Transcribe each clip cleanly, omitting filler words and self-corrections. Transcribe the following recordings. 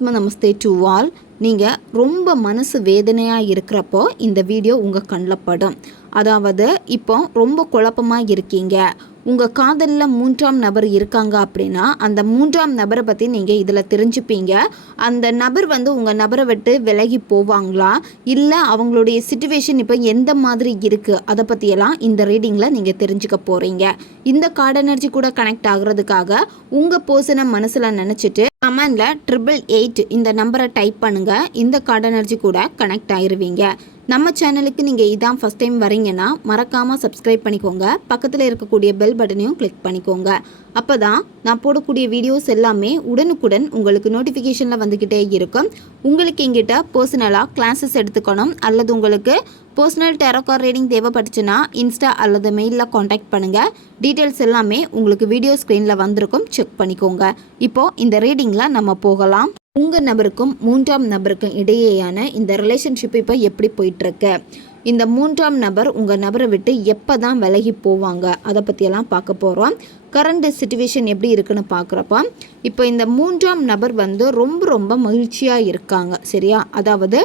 ஆத்ம நமஸ்தே to all. நீங்கள் ரொம்ப மனசு வேதனையாக இருக்கிறப்போ இந்த வீடியோ உங்கள் கண்ணில் படும். அதாவது இப்போ ரொம்ப குழப்பமாக இருக்கீங்க, உங்கள் காதலில் மூன்றாம் நபர் இருக்காங்க அப்படின்னா அந்த மூன்றாம் நபரை பற்றி நீங்கள் இதில் தெரிஞ்சுப்பீங்க. அந்த நபர் உங்கள் நபரை விட்டு விலகி போவாங்களா, இல்லை அவங்களுடைய சிச்சுவேஷன் இப்போ எந்த மாதிரி இருக்குது, அதை பற்றியெல்லாம் இந்த ரீடிங்கில் நீங்கள் தெரிஞ்சுக்க போகிறீங்க. இந்த கார்டு எனர்ஜி கூட கனெக்ட் ஆகுறதுக்காக உங்கள் பர்சனை மனசில் நினச்சிட்டு கமெண்டில் 888 இந்த நம்பரை டைப் பண்ணுங்கள். இந்த கார்டு எனர்ஜி கூட கனெக்ட் ஆகிருவீங்க. நம்ம சேனலுக்கு நீங்கள் இதான் ஃபஸ்ட் டைம் வரீங்கன்னா மறக்காமல் சப்ஸ்கிரைப் பண்ணிக்கோங்க. பக்கத்தில் இருக்கக்கூடிய பெல் பட்டனையும் கிளிக் பண்ணிக்கோங்க. அப்போ தான் நான் போடக்கூடிய வீடியோஸ் எல்லாமே உடனுக்குடன் உங்களுக்கு நோட்டிஃபிகேஷனில் வந்துக்கிட்டே இருக்கும். உங்களுக்கு எங்கிட்ட பர்சனலாக கிளாஸஸ் எடுத்துக்கணும் அல்லது உங்களுக்கு பர்சனல் டேரோ கார்டு ரீடிங் தேவைப்பட்டுச்சுன்னா இன்ஸ்டா அல்லது மெயிலில் காண்டாக்ட் பண்ணுங்கள். டீட்டெயில்ஸ் எல்லாமே உங்களுக்கு வீடியோ ஸ்க்ரீனில் வந்திருக்கும், செக் பண்ணிக்கோங்க. இப்போது இந்த ரீடிங்கில் நம்ம போகலாம். உங்கள் நபருக்கும் மூன்றாம் நபருக்கும் இடையேயான இந்த ரிலேஷன்ஷிப் இப்போ எப்படி போயிட்டுருக்கு, இந்த மூன்றாம் நபர் உங்கள் நபரை விட்டு எப்போ தான் விலகி போவாங்க, அதை பற்றியெல்லாம் பார்க்க போகிறோம். கரண்ட் சிச்சுவேஷன் எப்படி இருக்குன்னு பார்க்குறப்ப இப்போ இந்த மூன்றாம் நபர் ரொம்ப மகிழ்ச்சியாக இருக்காங்க, சரியா? அதாவது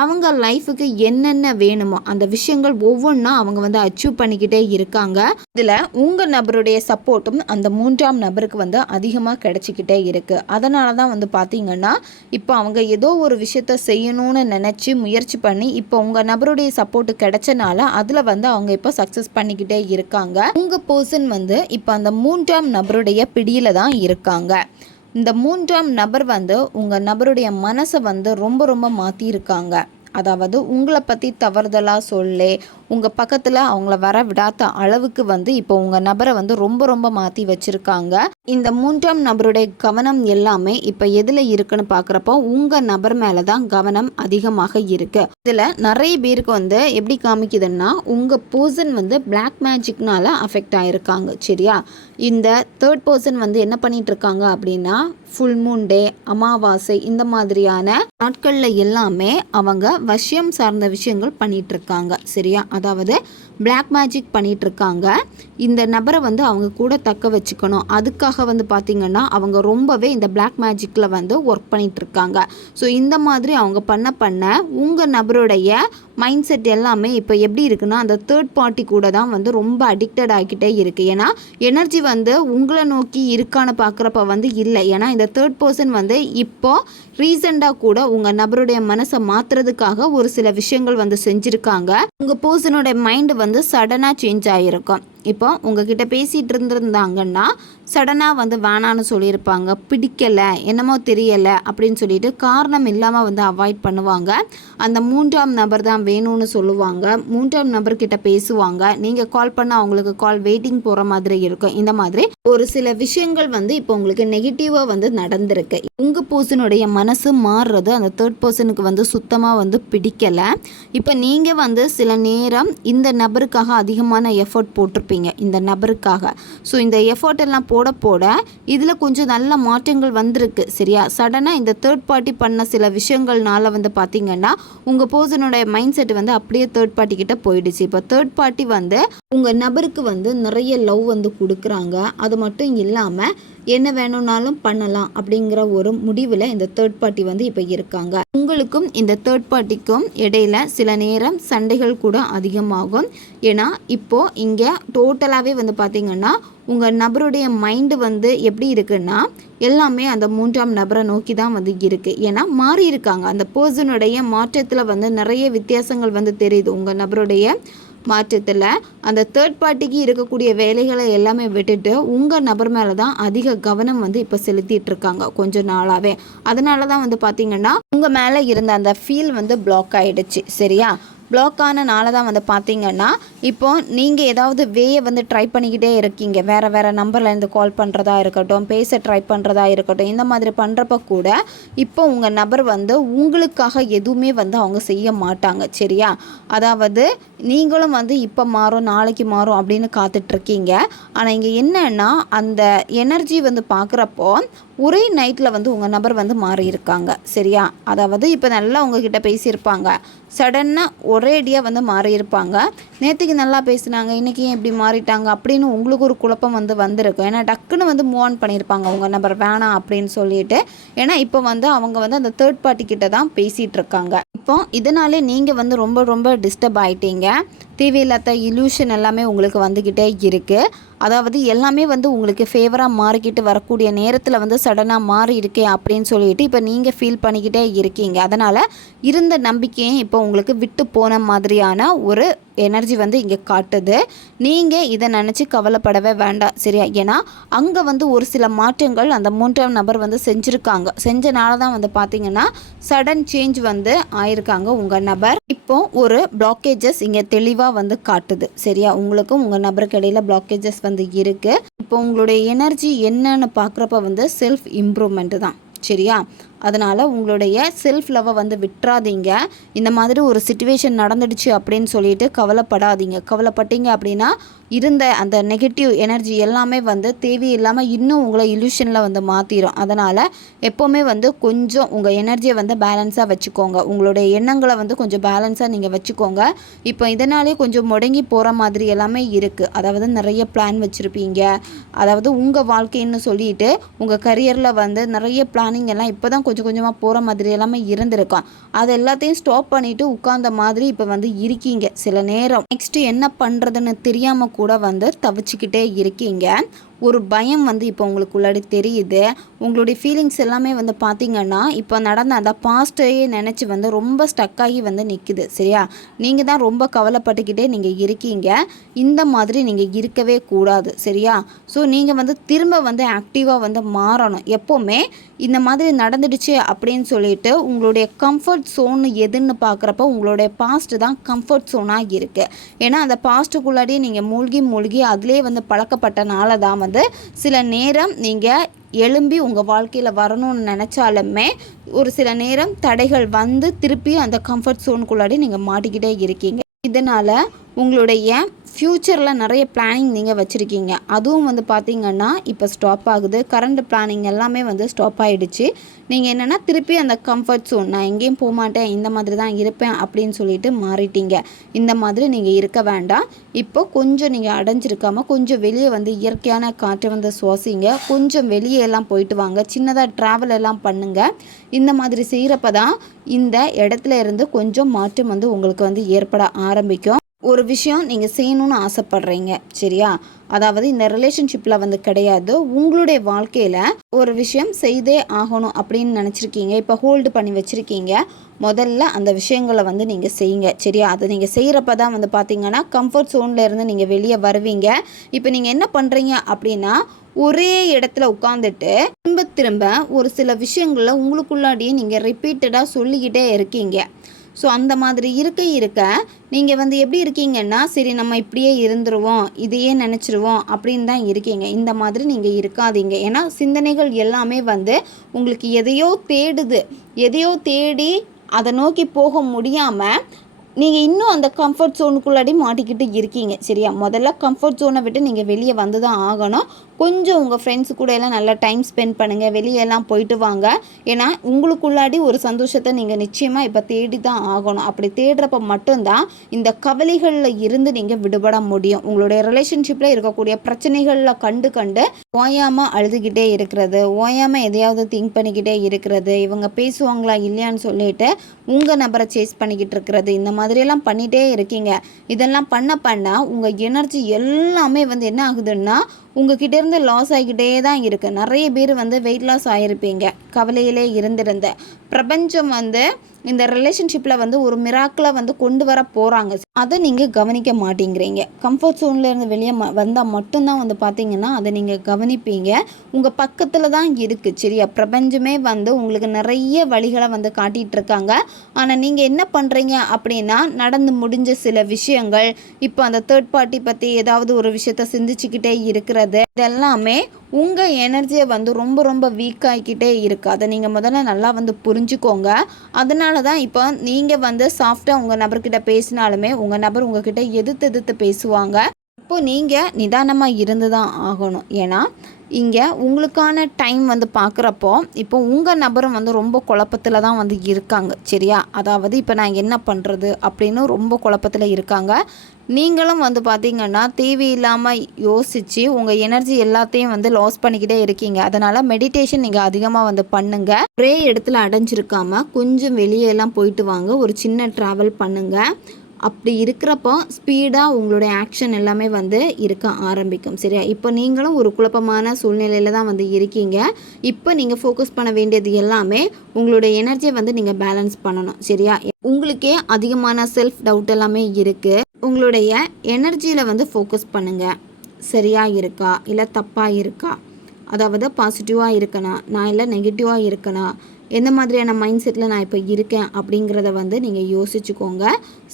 அவங்க லைஃபுக்கு என்னென்ன வேணுமோ அந்த விஷயங்கள் ஒவ்வொன்றா அவங்க அச்சீவ் பண்ணிக்கிட்டே இருக்காங்க. இதில் உங்கள் நபருடைய சப்போர்ட்டும் அந்த மூன்றாம் நபருக்கு அதிகமாக கிடைச்சிக்கிட்டே இருக்குது. அதனால தான் பார்த்தீங்கன்னா இப்போ அவங்க ஏதோ ஒரு விஷயத்த செய்யணும்னு நினச்சி முயற்சி பண்ணி இப்போ உங்கள் நபருடைய சப்போர்ட் கிடைச்சனால அதில் அவங்க இப்போ சக்ஸஸ் பண்ணிக்கிட்டே இருக்காங்க. உங்கள் பர்சன் இப்போ அந்த மூன்றாம் நபருடைய பிடியில் தான் இருக்காங்க. இந்த மூன்றாம் நபர் உங்கள் நபருடைய மனசை ரொம்ப மாற்றியிருக்காங்க. அதாவது உங்களை பற்றி தவறுதலாக சொல்லி உங்கள் பக்கத்தில் அவங்கள வர விடாத அளவுக்கு இப்போ உங்கள் நபரை ரொம்ப மாற்றி வச்சுருக்காங்க. இந்த மூன்றாம் நபருடைய கவனம் எல்லாமே இப்போ எதில் இருக்குன்னு பார்க்குறப்போ உங்கள் நபர் மேலே தான் கவனம் அதிகமாக இருக்குது. இதில் நிறைய பேருக்கு எப்படி காமிக்குதுன்னா உங்கள் பர்சன் பிளாக் மேஜிக்னால அஃபெக்ட் ஆகிருக்காங்க, சரியா? இந்த தேர்ட் பர்சன் என்ன பண்ணிட்டு இருக்காங்க அப்படின்னா ஃபுல் மூன் டே, அமாவாசை இந்த மாதிரியான நாட்களில் எல்லாமே அவங்க வசியம் சார்ந்த விஷயங்கள் பண்ணிட்டு இருக்காங்க, சரியா? அதாவது பிளாக் மேஜிக் பண்ணிட்டு இருக்காங்க. இந்த நபரை அவங்க கூட தக்க வச்சுக்கணும். அதுக்காக பார்த்திங்கன்னா அவங்க ரொம்பவே இந்த பிளாக் மேஜிக்கில் ஒர்க் பண்ணிட்டு இருக்காங்க. ஸோ இந்த மாதிரி அவங்க பண்ண உங்கள் நபருடைய மைண்ட் செட் எல்லாமே இப்போ எப்படி இருக்குன்னா அந்த தேர்ட் பார்ட்டி கூட தான் ரொம்ப அடிக்டட் ஆகிக்கிட்டே இருக்குது. ஏன்னா எனர்ஜி உங்களை நோக்கி இருக்கான்னு பார்க்குறப்ப இல்லை. ஏன்னா இந்த தேர்ட் பர்சன் இப்போ ரீசெண்டாக கூட உங்கள் நபருடைய மனசை மாற்றுறதுக்காக ஒரு சில விஷயங்கள் செஞ்சுருக்காங்க. உங்கள் பர்சனோட மைண்டு சடனாக சேஞ்ச் ஆகிருக்கும். இப்போ உங்ககிட்ட பேசிகிட்டு இருந்திருந்தாங்கன்னா சடனாக வேணான்னு சொல்லியிருப்பாங்க, பிடிக்கலை, என்னமோ தெரியலை அப்படின்னு சொல்லிட்டு காரணம் இல்லாமல் அவாய்ட் பண்ணுவாங்க. அந்த மூன்றாம் நபர் தான் வேணும்னு சொல்லுவாங்க. மூன்றாம் நபர்கிட்ட பேசுவாங்க. நீங்கள் கால் பண்ணால் அவங்களுக்கு கால் வெயிட்டிங் போகிற மாதிரி இருக்கும். இந்த மாதிரி ஒரு சில விஷயங்கள் இப்போ உங்களுக்கு நெகட்டிவாக நடந்திருக்கு. உங்கள் பர்சனுடைய மனசு மாறுறது அந்த தேர்ட் பர்சனுக்கு சுத்தமாக பிடிக்கலை. இப்போ நீங்கள் சில நேரம் இந்த நபருக்காக அதிகமான எஃபர்ட் போட்டிருப்பீங்க இந்த நபருக்காக. ஸோ இந்த எஃபர்ட் எல்லாம் போட இதில் கொஞ்சம் நல்ல மாற்றங்கள் வந்திருக்கு, சரியா? சடனாக இந்த தேர்ட் பார்ட்டி பண்ண சில விஷயங்கள்னால பார்த்தீங்கன்னா உங்கள் பர்சனோட மைண்ட் செட் அப்படியே தேர்ட் பார்ட்டி கிட்ட போயிடுச்சு. இப்போ தேர்ட் பார்ட்டி உங்கள் நபருக்கு நிறைய லவ் கொடுக்குறாங்க. அது மட்டும் இல்லாமல் என்ன வேணும்னாலும் பண்ணலாம் அப்படிங்கிற ஒரு முடிவில் இந்த தேர்ட் பார்ட்டி இப்போ இருக்காங்க. உங்களுக்கும் இந்த தேர்ட் பார்ட்டிக்கும் இடையில சில நேரம் சண்டைகள் கூட அதிகமாகும். ஏன்னா இப்போது இங்கே டோட்டலாகவே பார்த்தீங்கன்னா உங்கள் நபருடைய மைண்டு எப்படி இருக்குன்னா எல்லாமே அந்த மூன்றாம் நபரை நோக்கி தான் இருக்குது. ஏன்னா மாறி இருக்காங்க. அந்த பர்சனுடைய மாற்றத்தில் நிறைய வித்தியாசங்கள் தெரியுது. உங்கள் நபருடைய மாற்றத்தில் அந்த தேர்ட் பார்ட்டிக்கு இருக்கக்கூடிய வேலைகளை எல்லாமே விட்டுட்டு உங்கள் நபர் மேலே தான் அதிக கவனம் இப்போ செலுத்திட்டு இருக்காங்க கொஞ்ச நாளாகவே. அதனால தான் பார்த்தீங்கன்னா உங்கள் மேலே இருந்த அந்த ஃபீல் பிளாக் ஆகிடுச்சு, சரியா? பிளாக் ஆனனால தான் பார்த்தீங்கன்னா இப்போ நீங்கள் ஏதாவது வேயை ட்ரை பண்ணிக்கிட்டே இருக்கீங்க. வேறு நம்பர்லேருந்து கால் பண்ணுறதா இருக்கட்டும், பேச ட்ரை பண்ணுறதா இருக்கட்டும், இந்த மாதிரி பண்ணுறப்ப கூட இப்போ உங்கள் நபர் உங்களுக்காக எதுவுமே அவங்க செய்ய மாட்டாங்க, சரியா? அதாவது நீங்களும் இப்போ மாறும் நாளைக்கு மாறும் அப்படின்னு காத்துட்ருக்கீங்க. ஆனால் இங்கே என்னன்னா அந்த எனர்ஜி பார்க்குறப்போ ஒரே நைட்டில் வந்து உங்கள் நபர் வந்து மாறி இருக்காங்க. சரியா? அதாவது இப்போ நல்லா உங்ககிட்ட பேசியிருப்பாங்க, சடனாக ஒரேடியாக வந்து மாறியிருப்பாங்க. நேற்றுக்கு நல்லா பேசினாங்க, இன்றைக்கி ஏன் இப்படி மாறிட்டாங்க அப்படின்னு உங்களுக்கு ஒரு குழப்பம் வந்து வந்திருக்கும். ஏன்னா டக்குன்னு வந்து மூவ் ஆன் பண்ணியிருப்பாங்க உங்கள் நபர் வேணாம் அப்படின்னு சொல்லிட்டு. ஏன்னா இப்போ வந்து அவங்க வந்து அந்த தேர்ட் பார்ட்டி கிட்ட தான் பேசிகிட்டு இருக்காங்க. இப்போ இதனாலே நீங்கள் வந்து ரொம்ப ரொம்ப டிஸ்டர்ப் ஆகிட்டீங்க. தேவையில்லாத இல்யூஷன் எல்லாமே உங்களுக்கு வந்துக்கிட்டே இருக்குது. அதாவது எல்லாமே வந்து உங்களுக்கு ஃபேவராக மாறிக்கிட்டு வரக்கூடிய நேரத்தில் வந்து சடனாக மாறி இருக்கே அப்படின்னு சொல்லிட்டு இப்போ நீங்கள் ஃபீல் பண்ணிக்கிட்டே இருக்கீங்க. அதனால் இருந்த நம்பிக்கையும் இப்போ உங்களுக்கு விட்டு போன மாதிரியான ஒரு எனர்ஜி வந்து இங்கே காட்டுது. நீங்கள் இதை நினச்சி கவலைப்படவே வேண்டாம். சரியா? ஏன்னா அங்கே வந்து ஒரு சில மாற்றங்கள் அந்த 3ஆம் நபர் வந்து செஞ்சுருக்காங்க. செஞ்சனால தான் வந்து பார்த்திங்கன்னா சடன் சேஞ்ச் வந்து ஆயிருக்காங்க உங்கள் நபர். இப்போ ஒரு பிளாக்கேஜஸ் இங்கே தெளிவாக வந்து காட்டுது. சரியா? உங்களுக்கும் உங்கள் நபருக்கு இடையில் பிளாக்கேஜஸ் வந்து இருக்குது. இப்போ உங்களுடைய எனர்ஜி என்னன்னு பார்க்குறப்ப வந்து செல்ஃப் இம்ப்ரூவ்மெண்ட்டு தான். சரியா? அதனால் உங்களுடைய செல்ஃப் லவ்வை வந்து விட்டுறாதீங்க. இந்த மாதிரி ஒரு சிச்சுவேஷன் நடந்துடுச்சு அப்படின்னு சொல்லிட்டு கவலைப்படாதீங்க. கவலைப்பட்டீங்க அப்படின்னா இருந்த அந்த நெகட்டிவ் எனர்ஜி எல்லாமே வந்து தேவையில்லாமல் இன்னும் உங்களை இல்யூஷனில் வந்து மாற்றிடும். அதனால் எப்போவுமே வந்து கொஞ்சம் உங்கள் எனர்ஜியை வந்து பேலன்ஸாக வச்சுக்கோங்க. உங்களுடைய எண்ணங்களை வந்து கொஞ்சம் பேலன்ஸாக நீங்கள் வச்சுக்கோங்க. இப்போ இதனாலே கொஞ்சம் முடங்கி போகிற மாதிரி எல்லாமே இருக்குது. அதாவது நிறைய பிளான் வச்சுருப்பீங்க. அதாவது உங்கள் வாழ்க்கைன்னு சொல்லிட்டு உங்கள் கரியரில் வந்து நிறைய பிளானிங் எல்லாம் இப்போ தான் கொஞ்சம் கொஞ்சமாக போகிற மாதிரி எல்லாமே இருந்திருக்கும். அது எல்லாத்தையும் ஸ்டாப் பண்ணிவிட்டு உட்கார்ந்த மாதிரி இப்போ வந்து இருக்கீங்க சில நேரம். நெக்ஸ்ட்டு என்ன பண்ணுறதுன்னு தெரியாமல் கூட வந்து தவிச்சுக்கிட்டே இருக்கீங்க. ஒரு பயம் வந்து இப்போ உங்களுக்கு உள்ளாடி தெரியுது. உங்களுடைய ஃபீலிங்ஸ் எல்லாமே வந்து பார்த்திங்கன்னா இப்போ நடந்த அந்த பாஸ்ட்டையே நினச்சி வந்து ரொம்ப ஸ்டக்காகி வந்து நிற்குது. சரியா? நீங்கள் தான் ரொம்ப கவலைப்பட்டுக்கிட்டே நீங்கள் இருக்கீங்க. இந்த மாதிரி நீங்கள் இருக்கவே கூடாது. சரியா? ஸோ நீங்கள் வந்து திரும்ப வந்து ஆக்டிவாக வந்து மாறணும். எப்போவுமே இந்த மாதிரி நடந்துடுச்சு அப்படின்னு சொல்லிட்டு உங்களுடைய கம்ஃபர்ட் ஸோன் எதுன்னு பார்க்குறப்ப உங்களுடைய பாஸ்ட் தான் கம்ஃபர்ட் ஸோனாக இருக்குது. ஏன்னா அந்த பாஸ்ட்டுக்குள்ளாடியே நீங்கள் மூழ்கி அதிலே வந்து பழக்கப்பட்டனால தான் வந்து சில நேரம் நீங்கள் எழும்பி உங்கள் வாழ்க்கையில் வரணும்னு நினச்சாலுமே ஒரு சில நேரம் தடைகள் வந்து திருப்பி அந்த கம்ஃபர்ட் ஜோனுக்குள்ளாடி நீங்கள் மாட்டிக்கிட்டே இருக்கீங்க. இதனால் உங்களுடைய ஃப்யூச்சரில் நிறைய பிளானிங் நீங்கள் வச்சுருக்கீங்க. அதுவும் வந்து பார்த்திங்கன்னா இப்போ ஸ்டாப் ஆகுது. கரண்ட் பிளானிங் எல்லாமே வந்து ஸ்டாப் ஆகிடுச்சு. நீங்கள் என்னென்னா திருப்பி அந்த கம்ஃபர்ட் ஜோன், நான் எங்கேயும் போக மாட்டேன், இந்த மாதிரி தான் இருப்பேன் அப்படின்னு சொல்லிட்டு மாறிட்டீங்க. இந்த மாதிரி நீங்கள் இருக்க வேண்டாம். இப்போ கொஞ்சம் நீங்கள் அடைஞ்சிருக்காமல் கொஞ்சம் வெளியே வந்து இயற்கையான காற்றை வந்து சுவாசிங்க. கொஞ்சம் வெளியே எல்லாம் போயிட்டு வாங்க. சின்னதாக ட்ராவல் எல்லாம் பண்ணுங்கள். இந்த மாதிரி செய்கிறப்ப தான் இந்த இடத்துல இருந்து கொஞ்சம் மாற்றம் வந்து உங்களுக்கு வந்து ஏற்பட ஆரம்பிக்கும். ஒரு விஷயம் நீங்கள் செய்யணும்னு ஆசைப்படுறீங்க. சரியா? அதாவது இந்த ரிலேஷன்ஷிப்பில் வந்து கிடையாது, உங்களுடைய வாழ்க்கையில் ஒரு விஷயம் செய்தே ஆகணும் அப்படின்னு நினச்சிருக்கீங்க. இப்போ ஹோல்டு பண்ணி வச்சுருக்கீங்க. முதல்ல அந்த விஷயங்களை வந்து நீங்கள் செய்யுங்க. சரியா? அதை நீங்கள் செய்கிறப்ப தான் வந்து பார்த்திங்கன்னா கம்ஃபர்ட் ஜோனில் இருந்து நீங்கள் வெளியே வருவீங்க. இப்போ நீங்கள் என்ன பண்ணுறீங்க அப்படின்னா ஒரே இடத்துல உட்காந்துட்டு திரும்ப ஒரு சில விஷயங்களில் உங்களுக்குள்ளாடியே நீங்கள் ரிப்பீட்டடாக சொல்லிக்கிட்டே இருக்கீங்க. ஸோ அந்த மாதிரி இருக்க நீங்கள் வந்து எப்படி இருக்கீங்கன்னா, சரி நம்ம இப்படியே இருந்துருவோம், இதையே நினச்சிருவோம் அப்படின்னு தான் இருக்கீங்க. இந்த மாதிரி நீங்கள் இருக்காதீங்க. ஏன்னா சிந்தனைகள் எல்லாமே வந்து உங்களுக்கு எதையோ தேடி அதை நோக்கி போக முடியாமல் நீங்கள் இன்னும் அந்த கம்ஃபர்ட் ஜோனுக்குள்ளாடி மாட்டிக்கிட்டு இருக்கீங்க. சரியா? முதல்ல கம்ஃபர்ட் ஜோனை விட்டு நீங்கள் வெளியே வந்து தான் ஆகணும். கொஞ்சம் உங்கள் ஃப்ரெண்ட்ஸு கூட எல்லாம் நல்லா டைம் ஸ்பெண்ட் பண்ணுங்கள். வெளியெல்லாம் போயிட்டு வாங்க. ஏன்னா உங்களுக்குள்ளாடி ஒரு சந்தோஷத்தை நீங்கள் நிச்சயமாக இப்போ தேடி தான் ஆகணும். அப்படி தேடுறப்ப மட்டும்தான் இந்த கவலைகளில் இருந்து நீங்கள் விடுபட முடியும். உங்களுடைய ரிலேஷன்ஷிப்பில் இருக்கக்கூடிய பிரச்சனைகளில் கண்டு ஓயாமல் அழுதுகிட்டே இருக்கிறது, ஓயாமல் எதையாவது திங்க் பண்ணிக்கிட்டே இருக்கிறது, இவங்க பேசுவாங்களா இல்லையான்னு சொல்லிட்டு உங்கள் நபரை சேஸ் பண்ணிக்கிட்டு இருக்கிறது, இந்த மாதிரியெல்லாம் பண்ணிகிட்டே இருக்கீங்க. இதெல்லாம் பண்ண உங்கள் எனர்ஜி எல்லாமே வந்து என்ன ஆகுதுன்னா உங்ககிட்ட இருந்து லாஸ் ஆகிக்கிட்டே தான் இருக்குது. நிறைய பேர் வந்து வெயிட் லாஸ் ஆகிருப்பீங்க கவலையிலே இருந்திருந்த. பிரபஞ்சம் வந்து இந்த ரிலேஷன்ஷிப்பில் வந்து ஒரு மிராக்கிளை வந்து கொண்டு வர போகிறாங்க. அதை நீங்கள் கவனிக்க மாட்டேங்கிறீங்க. கம்ஃபர்ட் ஜோனில் இருந்து வெளியே வந்தால் மட்டும்தான் வந்து பார்த்தீங்கன்னா அதை நீங்கள் கவனிப்பீங்க. உங்கள் பக்கத்தில் தான் இருக்குது. சரியா? பிரபஞ்சமே வந்து உங்களுக்கு நிறைய வழிகளை வந்து காட்டிகிட்டு இருக்காங்க. ஆனால் நீங்கள் என்ன பண்ணுறீங்க அப்படின்னா நடந்து முடிஞ்ச சில விஷயங்கள், இப்போ அந்த தேர்ட் பார்ட்டி பற்றி ஏதாவது ஒரு விஷயத்த சிந்திச்சுக்கிட்டே இருக்கிறது, இதெல்லாமே உங்கள் எனர்ஜியை வந்து ரொம்ப ரொம்ப வீக் ஆகிக்கிட்டே இருக்குது. அதை நீங்கள் முதல்ல நல்லா வந்து புரிஞ்சுக்கோங்க. அதனால தான் இப்போ நீங்கள் வந்து சாஃப்டாக உங்கள் நபர்கிட்ட பேசினாலுமே உங்கள் நபர் உங்ககிட்ட எதிர்த்து பேசுவாங்க. இப்போது நீங்கள் நிதானமாக இருந்து தான் ஆகணும். ஏன்னா இங்கே உங்களுக்கான டைம் வந்து பார்க்குறப்போ இப்போ உங்கள் நபரும் வந்து ரொம்ப குழப்பத்தில் தான் வந்து இருக்காங்க சரியா. அதாவது இப்போ நான் என்ன பண்ணுறது அப்படின்னு ரொம்ப குழப்பத்தில் இருக்காங்க. நீங்களும் வந்து பார்த்திங்கன்னா தேவையில்லாமல் யோசித்து உங்கள் எனர்ஜி எல்லாத்தையும் வந்து லாஸ் பண்ணிக்கிட்டே இருக்கீங்க. அதனால் மெடிடேஷன் நீங்கள் அதிகமாக வந்து பண்ணுங்கள். ஒரே இடத்துல அடைஞ்சிருக்காமல் கொஞ்சம் வெளியெல்லாம் போயிட்டு வாங்க, ஒரு சின்ன ட்ராவல் பண்ணுங்கள். அப்படி இருக்கிறப்போ ஸ்பீடாக உங்களுடைய ஆக்ஷன் எல்லாமே வந்து இருக்க ஆரம்பிக்கும் சரியா. இப்போ நீங்களும் ஒரு குழப்பமான சூழ்நிலையில் தான் வந்து இருக்கீங்க. இப்போ நீங்கள் ஃபோக்கஸ் பண்ண வேண்டியது எல்லாமே உங்களுடைய எனர்ஜியை வந்து நீங்கள் பேலன்ஸ் பண்ணணும் சரியா. உங்களுக்கே அதிகமான செல்ஃப் டவுட் எல்லாமே இருக்குது. உங்களுடைய எனர்ஜியில் வந்து ஃபோக்கஸ் பண்ணுங்கள். சரியாக இருக்கா இல்லை தப்பாக இருக்கா, அதாவது பாசிட்டிவாக இருக்கனா நான் இல்லை நெகட்டிவாக இருக்கனா, எந்த மாதிரியான மைண்ட் செட்டில் நான் இப்போ இருக்கேன் அப்படிங்கிறத வந்து நீங்கள் யோசிச்சுக்கோங்க.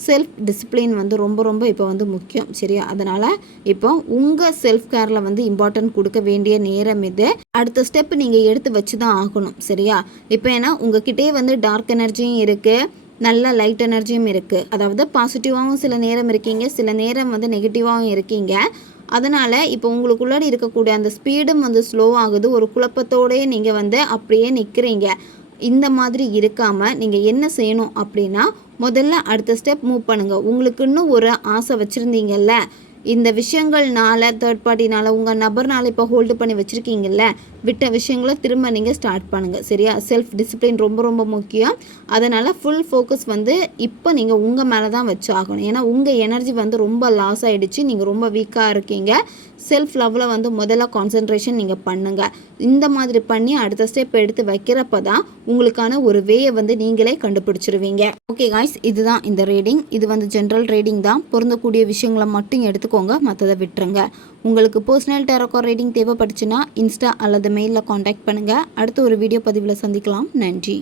செல்ஃப் டிசிப்ளின் வந்து ரொம்ப ரொம்ப இப்போ வந்து முக்கியம் சரியா. அதனால் இப்போ உங்கள் செல்ஃப் கேரில் வந்து இம்பார்ட்டன்ட் கொடுக்க வேண்டிய நேரம் இது. அடுத்த ஸ்டெப் நீங்கள் எடுத்து வச்சு தான் ஆகணும் சரியா. இப்போ ஏன்னா உங்ககிட்டே வந்து டார்க் எனர்ஜியும் இருக்குது, நல்ல லைட் எனர்ஜியும் இருக்குது. அதாவது பாசிட்டிவாகவும் சில நேரம் இருக்கீங்க, சில நேரம் வந்து நெகட்டிவாகவும் இருக்கீங்க. அதனால் இப்போ உங்களுக்குள்ளாடி இருக்கக்கூடிய அந்த ஸ்பீடும் வந்து ஸ்லோ ஆகுது. ஒரு குழப்பத்தோடையே நீங்கள் வந்து அப்படியே நிற்கிறீங்க. இந்த மாதிரி இருக்காமல் நீங்கள் என்ன செய்யணும் அப்படின்னா, முதல்ல அடுத்த ஸ்டெப் மூவ் பண்ணுங்கள். உங்களுக்கு இன்னும் ஒரு ஆசை வச்சுருந்தீங்கல்ல, இந்த விஷயங்கள்னால தேர்ட் பார்ட்டினால உங்கள் நபர்னால இப்போ ஹோல்டு பண்ணி வச்சுருக்கீங்கல்ல, விட்ட விஷயங்களை திரும்ப நீங்கள் ஸ்டார்ட் பண்ணுங்கள் சரியா. செல்ஃப் டிசிப்ளின் ரொம்ப ரொம்ப முக்கியம். அதனால் ஃபுல் ஃபோக்கஸ் வந்து இப்போ நீங்கள் உங்கள் மேலே தான் வச்சு ஆகணும். ஏன்னா உங்கள் எனர்ஜி வந்து ரொம்ப லாஸ் ஆகிடுச்சு, நீங்கள் ரொம்ப வீக்காக இருக்கீங்க. செல்ஃப் லவ்வில் வந்து முதல்ல கான்சன்ட்ரேஷன் நீங்கள் பண்ணுங்கள். இந்த மாதிரி பண்ணி அடுத்த ஸ்டெப் எடுத்து வைக்கிறப்ப தான் உங்களுக்கான ஒரு வேயை வந்து நீங்களே கண்டுபிடிச்சிருவீங்க. ஓகே காய்ஸ், இதுதான் இந்த ரீடிங். இது வந்து ஜென்ரல் ரீடிங் தான். பொருந்தக்கூடிய விஷயங்களை மட்டும் எடுத்துக்கோங்க, மற்றதை விட்டுருங்க. உங்களுக்கு பர்சனல் டேரோ ரீடிங் தேவைப்பட்டுச்சுன்னா இன்ஸ்டா அல்லது மெயிலில் காண்டாக்ட் பண்ணுங்கள். அடுத்த ஒரு வீடியோ பதிவில் சந்திக்கலாம். நன்றி.